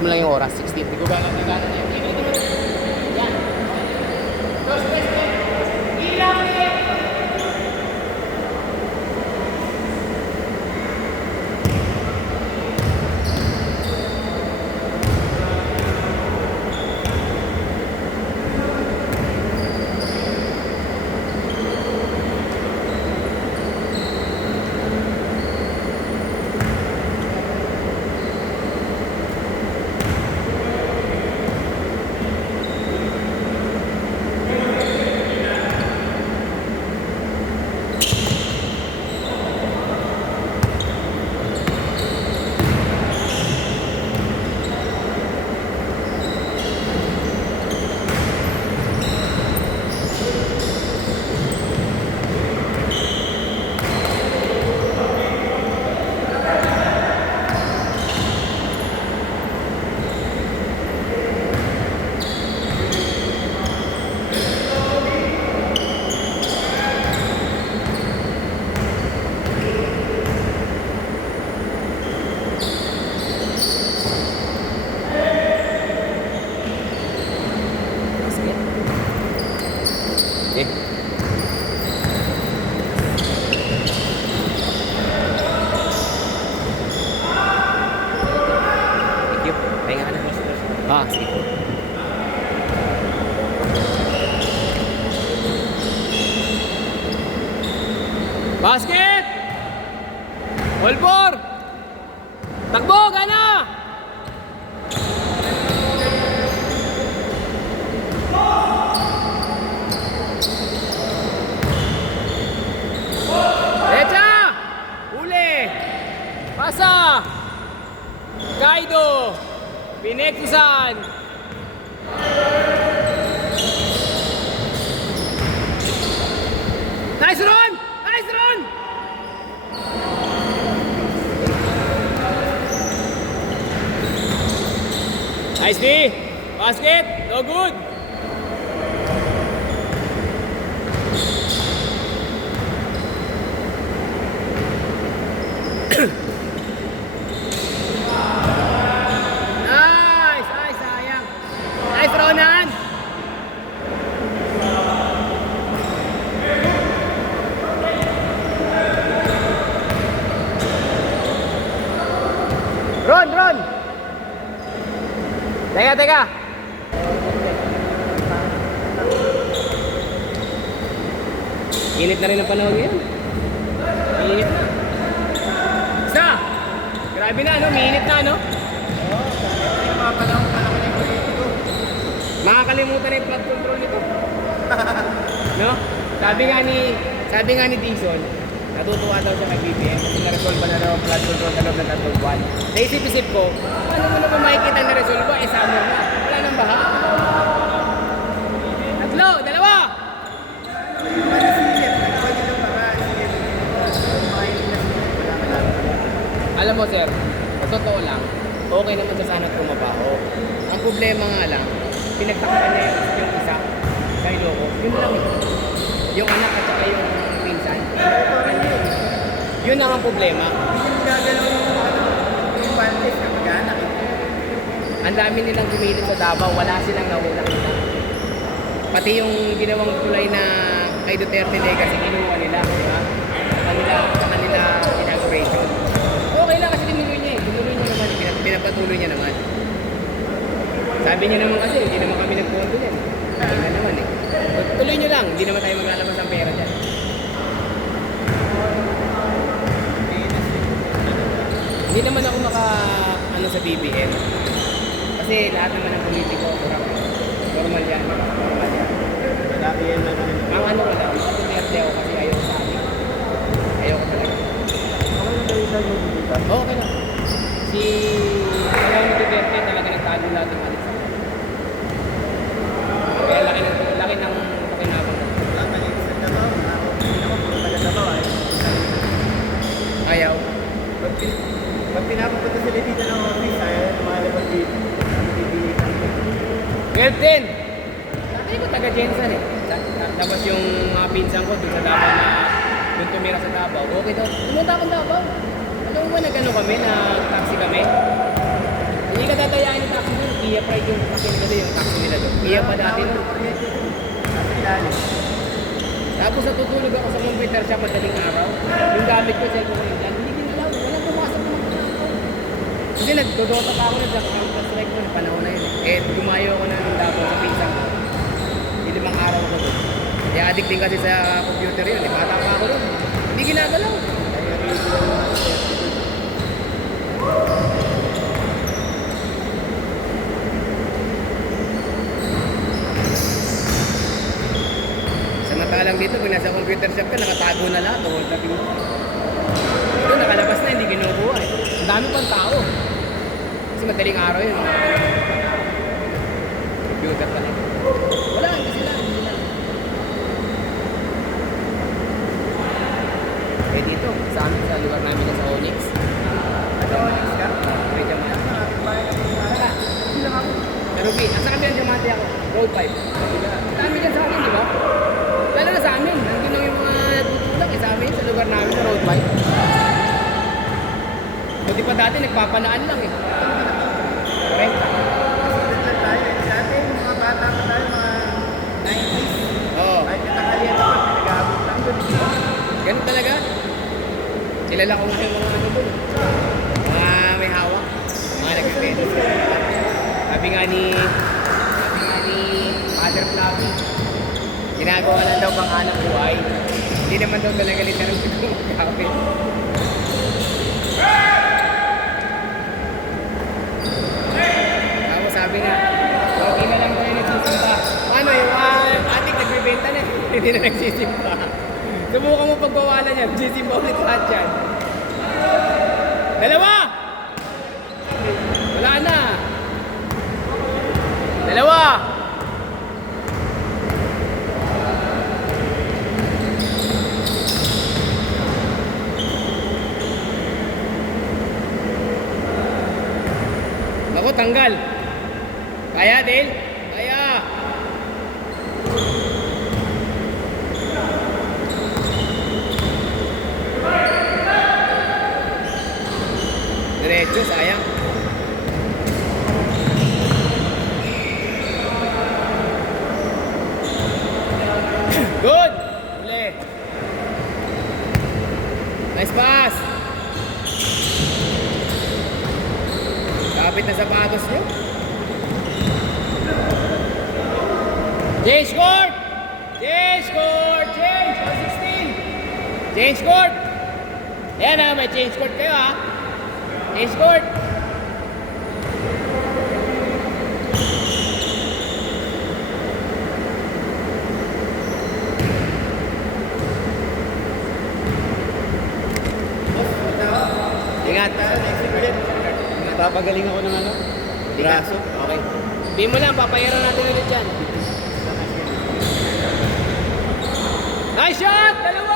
mo lang yung oras, 16. Hindi ko ba lang na yun. Yan. Dos, tres, tres. Ilang ulit. Ah, sige. Basket! All four! Takbo! Gana! Derecha! Uli! Pasa! Kaido! Pinektusan! Nice run! Nice run! Nice D! Basket! No good! Ron! Teka! Init na rin ang panahon ngayon. Init na. Isa! Grabe na, no? Minit na, no? Oo, yung mga panahon pa naman yung politiko. Makakalimutan na yung flood control nito. No? Sabi nga ni Dixon, natutuwa daw siya kay BBM kasi na-resolve na daw ang flood control sa loob ng 3 buwan. Naisip-isip ko, ano mo na ba makikita na-resolve ba? Summer na. Wala nang baha. 3, 2! Alam mo sir, sa totoo lang, okay naman sa sana kumabaho. Ang problema nga lang, pinagtakpan niya yung isa sa Ilocos. Yun lang eh. Yung anak at saka yung pinsan. Yun lang ang problema. Yung gagalaw yung bandit na mag-anak eh. Ang dami nilang gumilit sa Davao, wala silang nahulak nila. Pati yung ginawang tulay na kay Duterte Legacy, kinuha nila. Diba? Sa kanila inauguration. Okay lang kasi tinuloy niya eh. Tinuloy niya naman. Pinapatuloy niya naman. Sabi niya naman kasi, hindi naman kami nagpunto yan. Hindi na naman eh. Tuloy niyo lang, hindi naman tayo maglalabas ang pera dyan. Hindi naman ako ano sa BBM. Kasi lahat naman ng politiko, normal yan. Dati yan na rin. Ang ano ko lang, Duterte ako kasi ayoko sa akin. Ayoko talaga. Ako na daw isa yung dito. Okay lang. Si Pangulong Duterte talaga nagtago lahat ng alis. Kaya laki ng pakinabang. Tatalit sa Davao. Ako puro taga-Davao ay. Ayaw. Pag pinapapunta sila dito ng office ay lumalabas dito. Well then, dati ko taga-Jensen eh. Tapos yung mga pinsan ko dun sa Davao na dun tumira sa Davao. Okay daw, pumunta akong Davao. Alam mo ba na gano'n kami, na taxi kami? Hindi ka tatayain ng Kia Pride yung taxi nila doon, yung taxi nila doon. Kia pa dati Tawag no? ng kuryente. Nasa ilalim. Tapos natutulog ako sa computer shop madaling araw. Yung gamit ko, cellphone ko yan, hindi ginalaw. Walang pumasok ng mga tao. Kasi nagdodota pa ako, nag-Counter-Strike ko, panahon na yun. Eh, gumayo ako ng Davao sa pinsang ko. Yung 5 araw ko doon. Kaya addict din kasi sa computer yun. Eh, bata pa ako doon. Hindi ginagalaw. Kaya rin yung mga Samantalang dito, pag nasa computer shop ka, nakatago na lahat. O, dating mo. Ito, nakalabas na, hindi kinukuha. Eh. Ang dami pang tao. Kasi madaling araw yun. Computer pa lang. Wala, hindi sila. Hindi sila. Eh dito, sa amin, sa lugar namin na sa Onyx. Ano, Onyx ka? Medyo mga. Wala. Hindi lang ako. Pero B, nasa kami ang diamante ako. Road 5. Dami dyan sa amin, di ba? Lalo na sa amin. Nandun lang yung mga tutulak eh, sa amin, sa lugar namin sa Road 5. Buti pa dati, nagpapanaan lang eh. Renta. Student lang tayo. Dati, mga bata pa tayo, mga 90s. Oo. Kahit natakalian naman, nag-aabot lang doon. Ganun talaga. Kilala ko nga yung mga ano doon. Mga may hawak. Mga nag-evento. Sabi nga ni Father Flappy, ginagawa lang daw pang hanap buhay. Hindi naman daw talaga literal siguro magkapit. Tapos sabi na, okay na lang tayo nagsisimba. Ano yung ating nagbibenta na, hindi na nagsisimba. Subukan mo pagbawalan yan, nagsisimba ulit lahat yan. Dalawa! Wala na! Dalawa! Ako, tanggal. Kaya, Dale? Kaya. Diretso, sayang. Good! Uli. Nice pass! Kapit na sapatos nyo. Change court! Change court! Change! 116! Change court! Ayan ha, may change court kayo ha. Change court! Ingat! Napapagaling ako ng ano? Braso. Okay. Sabihin mo lang, papayaran natin ulit yan. Nice shot! Dalawa!